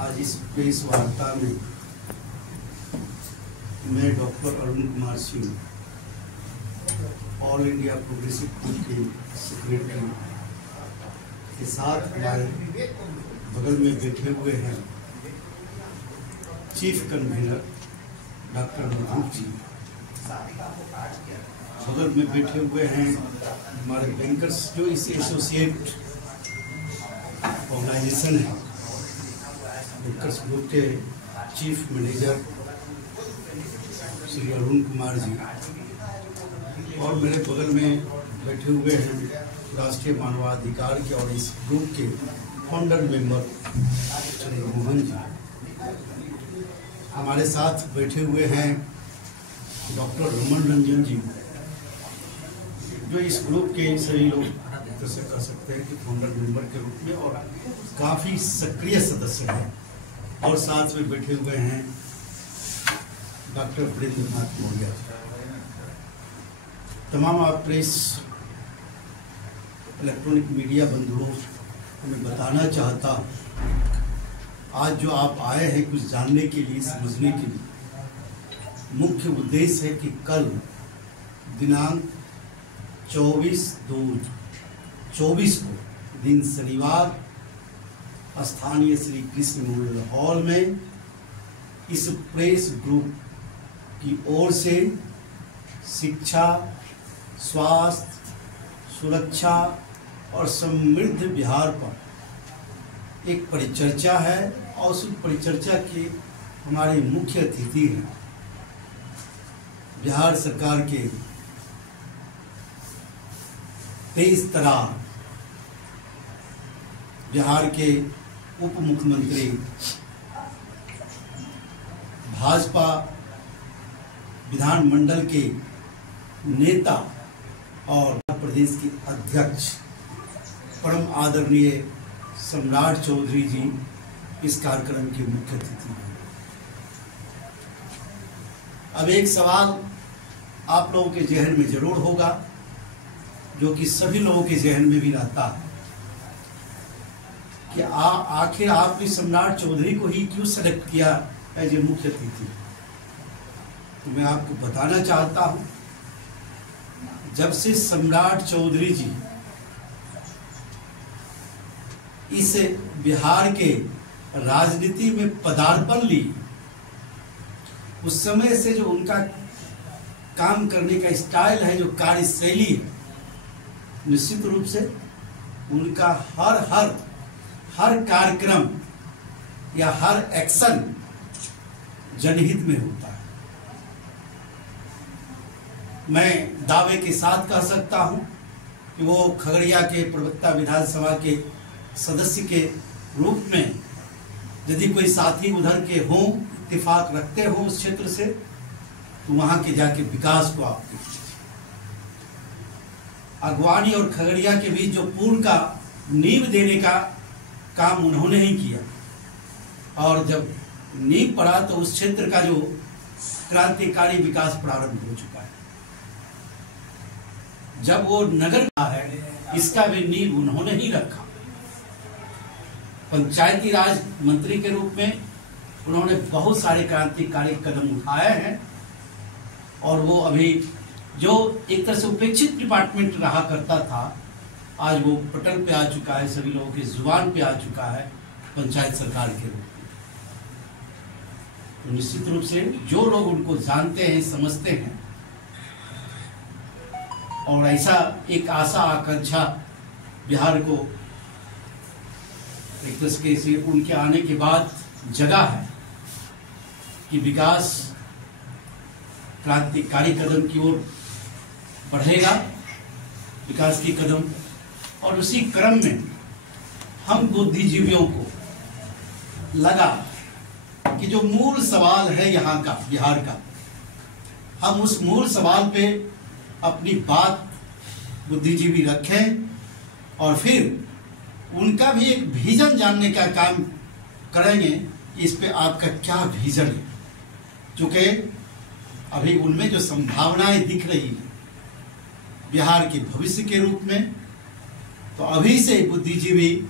आज इस प्रेस वार्ता में मैं doctor Arun Kumar Singh, all India progressive group के सेक्रेटरी के साथ हमारे बगल में बैठे हुए हैं chief convener doctor Madhu ji, बगल में बैठे हुए हैं हमारे बैंकर्स जो इस एसोसिएट ऑर्गेनाइजेशन है, बैंकर्स ग्रुप के चीफ मैनेजर श्री अरुण कुमार जी, और मेरे बगल में बैठे हुए हैं राष्ट्रीय मानवाधिकार के और इस ग्रुप के फाउंडर मेंबर श्री मोहन जी। हमारे साथ बैठे हुए हैं डॉक्टर रमन रंजन जी, जो इस ग्रुप के सभी लोग जैसे कह सकते हैं कि फाउंडर मेंबर के रूप में और काफी सक्रिय सदस्य हैं। और साथ में बैठे हुए हैं डॉक्टर वीरेंद्रनाथ मौर्य। तमाम आप प्रेस इलेक्ट्रॉनिक मीडिया बंधुओं को मैं बताना चाहता, आज जो आप आए हैं कुछ जानने के लिए, समझने के लिए, मुख्य उद्देश्य है कि कल दिनांक 24/2/24 को दिन शनिवार स्थानीय श्री कृष्ण मेमोरियल हॉल में इस प्रेस ग्रुप की ओर से शिक्षा, स्वास्थ्य, सुरक्षा और समृद्ध बिहार पर एक परिचर्चा है। और उस परिचर्चा के हमारे मुख्य अतिथि हैं बिहार सरकार के 23 तरार बिहार के उप मुख्यमंत्री, भाजपा विधानमंडल के नेता और प्रदेश के अध्यक्ष परम आदरणीय सम्राट चौधरी जी इस कार्यक्रम के मुख्य अतिथि हैं। अब एक सवाल आप लोगों के जहन में जरूर होगा, जो कि सभी लोगों के जहन में भी रहता है कि आखिर आपने सम्राट चौधरी को ही क्यों सेलेक्ट किया एज ए मुख्य अतिथि। तो मैं आपको बताना चाहता हूं, जब से सम्राट चौधरी जी इस बिहार के राजनीति में पदार्पण ली, उस समय से जो उनका काम करने का स्टाइल है, जो कार्यशैली है, निश्चित रूप से उनका हर कार्यक्रम या हर एक्शन जनहित में होता है। मैं दावे के साथ कह सकता हूं कि वो खगड़िया के प्रवक्ता विधानसभा के सदस्य के रूप में यदि कोई साथी उधर के हों, इत्तेफाक रखते हो उस क्षेत्र से, तो वहां के जाके विकास को आप अगवानी और खगड़िया के बीच जो पुल का नींव देने का काम उन्होंने ही किया, और जब नींव पड़ा तो उस क्षेत्र का जो क्रांतिकारी विकास प्रारंभ हो चुका है। जब वो नगर का है, इसका भी नींव उन्होंने ही रखा। पंचायती राज मंत्री के रूप में उन्होंने बहुत सारे क्रांतिकारी कदम उठाए हैं, और वो अभी जो एक तरह से उपेक्षित डिपार्टमेंट रहा करता था, आज वो पटल पे आ चुका है, सभी लोगों के जुबान पे आ चुका है पंचायत सरकार के रूप में। तो निश्चित रूप से जो लोग उनको जानते हैं, समझते हैं, और ऐसा एक आशा आकांक्षा बिहार को एक तरह से उनके आने के बाद जगह है कि विकास क्रांतिकारी कदम की ओर बढ़ेगा, विकास की कदम। और उसी क्रम में हम बुद्धिजीवियों को लगा कि जो मूल सवाल है यहाँ का, बिहार का, हम उस मूल सवाल पे अपनी बात बुद्धिजीवी रखें, और फिर उनका भी एक विजन जानने का काम करेंगे। इस पे आपका क्या विजन है, चूंकि अभी उनमें जो संभावनाएं दिख रही है बिहार के भविष्य के रूप में, तो अभी से बुद्धिजीवी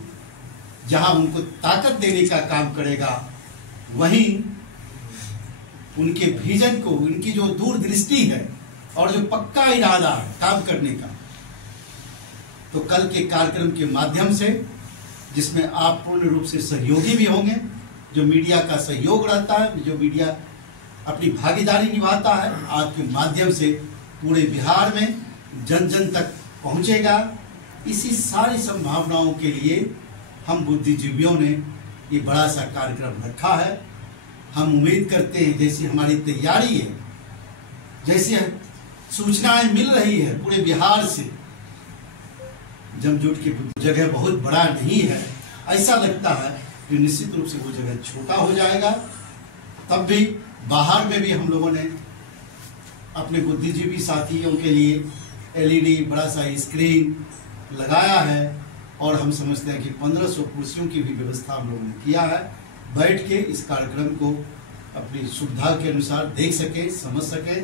जहां उनको ताकत देने का काम करेगा, वहीं उनके विजन को, उनकी जो दूरदृष्टि है और जो पक्का इरादा है काम करने का, तो कल के कार्यक्रम के माध्यम से, जिसमें आप पूर्ण रूप से सहयोगी भी होंगे, जो मीडिया का सहयोग रहता है, जो मीडिया अपनी भागीदारी निभाता है, आपके माध्यम से पूरे बिहार में जन जन तक पहुंचेगा। इसी सारी संभावनाओं के लिए हम बुद्धिजीवियों ने ये बड़ा सा कार्यक्रम रखा है। हम उम्मीद करते हैं जैसी हमारी तैयारी है, जैसे सूचनाएं मिल रही है पूरे बिहार से, जमजुट की जगह बहुत बड़ा नहीं है, ऐसा लगता है कि निश्चित रूप से वो जगह छोटा हो जाएगा। तब भी बाहर में भी हम लोगों ने अपने बुद्धिजीवी साथियों के लिए एलईडी बड़ा सा स्क्रीन लगाया है और हम समझते हैं कि 1500 कुर्सियों की भी व्यवस्था हम लोगों ने किया है। बैठ के इस कार्यक्रम को अपनी सुविधा के अनुसार देख सके, समझ सके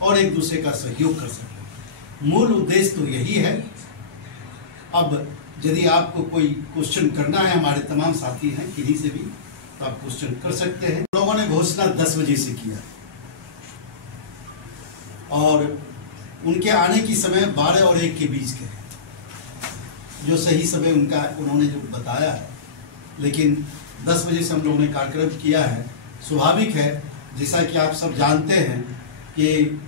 और एक दूसरे का सहयोग कर सके। मूल उद्देश्य तो यही है। अब यदि आपको कोई क्वेश्चन करना है, हमारे तमाम साथी हैं किन्हीं से भी, तो आप क्वेश्चन कर सकते हैं। लोगों ने घोषणा 10 बजे से किया और उनके आने की समय 12 और 1 के बीच के, जो सही समय उनका उन्होंने जो बताया है, लेकिन 10 बजे से हम लोगों ने कार्यक्रम किया है। स्वाभाविक है, जैसा कि आप सब जानते हैं कि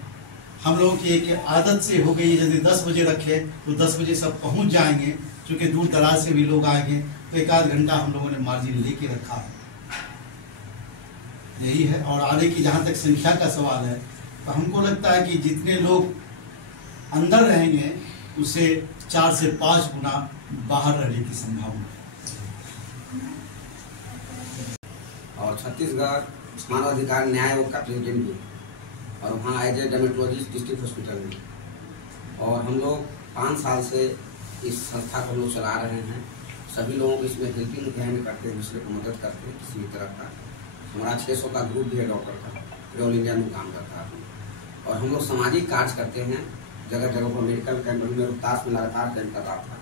हम लोगों की एक आदत से हो गई, यदि 10 बजे रखे तो 10 बजे सब पहुंच जाएंगे, क्योंकि दूर दराज से भी लोग आएंगे, तो 1 आध घंटा हम लोगों ने मार्जिन लेके रखा है, यही है। और आने की जहाँ तक संख्या का सवाल है, तो हमको लगता है कि जितने लोग अंदर रहेंगे उससे 4 से 5 गुना बाहर रहने की संभावना है। और छत्तीसगढ़ मानवाधिकार न्याय आयोग का प्रेसिडेंट भी, और वहाँ as a dermatologist district hospital में। और हम लोग 5 साल से इस संस्था को हम लोग चला रहे हैं। सभी लोगों को इसमें हेल्पिंग हैंड करते हैं, दूसरे को मदद करते हैं किसी भी तरह का। हमारा 600 का ग्रुप भी है डॉक्टर का, ऑल इंडिया में काम करता है। और हम लोग सामाजिक कार्य करते हैं, जगह जगह पर मेडिकल कैंप में रोहतास में लगातार कैंप कर रहा था।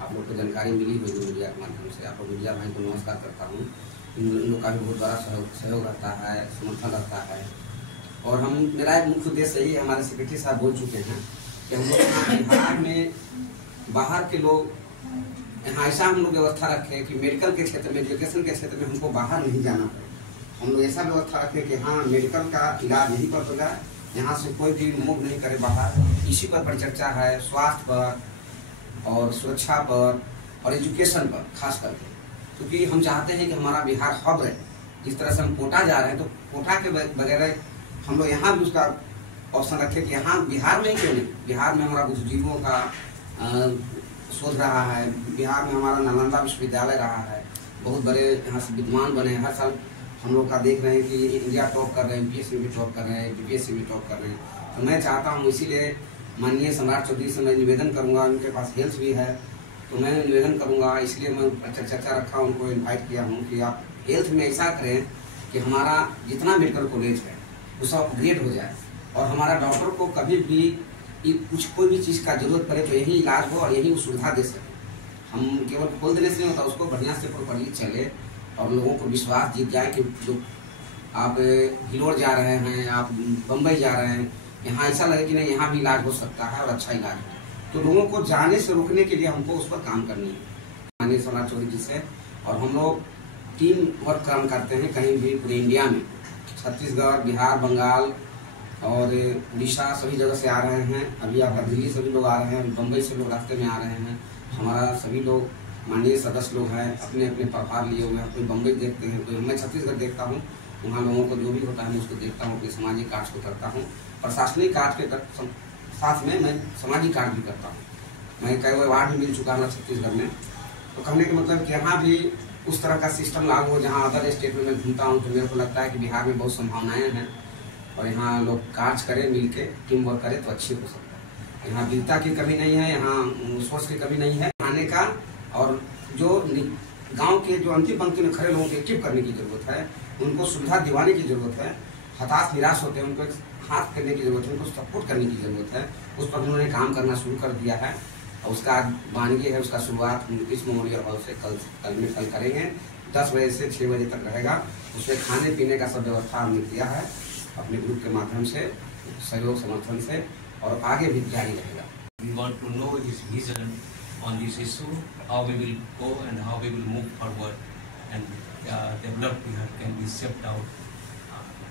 आप लोग को जानकारी मिली हुई मीडिया के माध्यम से। आप लोग मीडिया भाई को नमस्कार करता हूँ। इन लोगों का भी बहुत बड़ा सहयोग रहता है, समर्थन रहता है। और हम, मेरा एक मुख्य उद्देश्य यही, हमारे सेक्रेटरी साहब बोल चुके हैं कि हम लोग बिहार में बाहर के लोग यहाँ ऐसा हम लोग व्यवस्था रखें कि मेडिकल के क्षेत्र में, एजुकेशन के क्षेत्र में हमको बाहर नहीं जाना पड़े। हम लोग ऐसा व्यवस्था रखें कि हाँ, मेडिकल का इलाज यहीं पर होगा, यहाँ से कोई भी मूव नहीं करे बाहर। इसी पर परिचर्चा है, स्वास्थ्य पर और सुरक्षा पर और एजुकेशन पर खास करके, क्योंकि हम चाहते हैं कि हमारा बिहार हब रहे। जिस तरह से हम कोटा जा रहे हैं, तो कोटा के वगैरह हम लोग यहाँ भी उसका ऑप्शन रखें कि यहाँ बिहार में ही क्यों नहीं। बिहार में हमारा बुद्धिजीवियों का शोध रहा है, बिहार में हमारा नालंदा विश्वविद्यालय रहा है, बहुत बड़े यहाँ से विद्वान बने हैं। हर साल हम लोग का देख रहे हैं कि इंडिया टॉप कर रहे हैं, यूपीएससी में टॉप कर रहे हैं, बीपीएससी में टॉप कर रहे हैं। तो मैं चाहता हूँ, इसीलिए माननीय सम्राट चौधरी से मैं निवेदन करूँगा, उनके पास हेल्थ भी है, तो मैं निवेदन करूँगा, इसलिए मैं चर्चा रखा, उनको इन्वाइट किया हूँ कि आप हेल्थ में ऐसा करें कि हमारा जितना मेडिकल कॉलेज है वो सब अपग्रेड हो जाए, और हमारा डॉक्टर को कभी भी कुछ कोई भी चीज़ का जरूरत पड़े तो यही इलाज हो और यही वो सुविधा दे सके। हम केवल खोल देने से नहीं होता, उसको बढ़िया से प्रॉपर्ली चले और लोगों को विश्वास जीत जाए कि जो आप हिलोर जा रहे हैं, आप बम्बई जा रहे हैं, यहाँ ऐसा लगे कि नहीं, यहाँ भी इलाज हो सकता है और अच्छा इलाज है। तो लोगों को जाने से रोकने के लिए हमको उस पर काम करनी है माननीय सम्राट चौधरी जी से। और हम लोग टीम वर्क काम करते हैं कहीं भी पूरे इंडिया में, छत्तीसगढ़, बिहार, बंगाल और उड़ीसा, सभी जगह से आ रहे हैं। अभी आपका दिल्ली से भी लोग आ रहे हैं, बम्बई से लोग रास्ते में आ रहे हैं। हमारा सभी लोग माननीय सदस्य लोग हैं, अपने अपने प्रभार लिए हुए हैं। कोई बम्बई देखते हैं, कोई मैं छत्तीसगढ़ देखता हूँ, वहाँ लोगों को जो भी होता है मैं उसको देखता हूँ, अपने सामाजिक कार्य को करता हूँ। प्रशासनिक कार्य के साथ में मैं सामाजिक कार्य भी करता हूँ। मैं कई अवार्ड भी मिल चुका है छत्तीसगढ़ में। तो कहने का मतलब कि यहाँ भी उस तरह का सिस्टम लागू हो, जहाँ अदर स्टेट में मैं घूमता हूँ तो मेरे को लगता है कि बिहार में बहुत संभावनाएं हैं और यहाँ लोग कार्य करें, मिलके टीम वर्क करें तो अच्छी हो सकता है। यहाँ वीरता की कमी नहीं है, यहाँ सोच की कमी नहीं है आने का। और जो गांव के जो अंतिम पंक्ति में खड़े लोगों को एक्टिव करने की जरूरत है, उनको सुविधा दिलाने की जरूरत है। हताश निराश होते हैं, उनको हाथ करने की जरूरत है, उनको सपोर्ट करने की जरूरत है। उस पर उन्होंने काम करना शुरू कर दिया है और उसका वानगी है, उसका शुरुआत इस मेमोरियल हॉल से कल करेंगे। 10 बजे से 6 बजे तक रहेगा। उसमें खाने पीने का सब व्यवस्था हमने किया है अपने ग्रुप के माध्यम से, सहयोग समर्थन से, और आगे भी जारी रहेगा। We want to know his vision on this issue, how we will go and how we will move forward, and developed Bihar can be shaped out,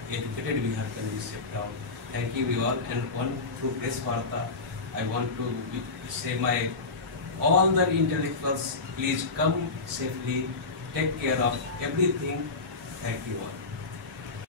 educated Bihar can be shaped out. Thank you all. And one through Press Varta, I want to say all the intellectuals, please come safely, take care of everything. Thank you all.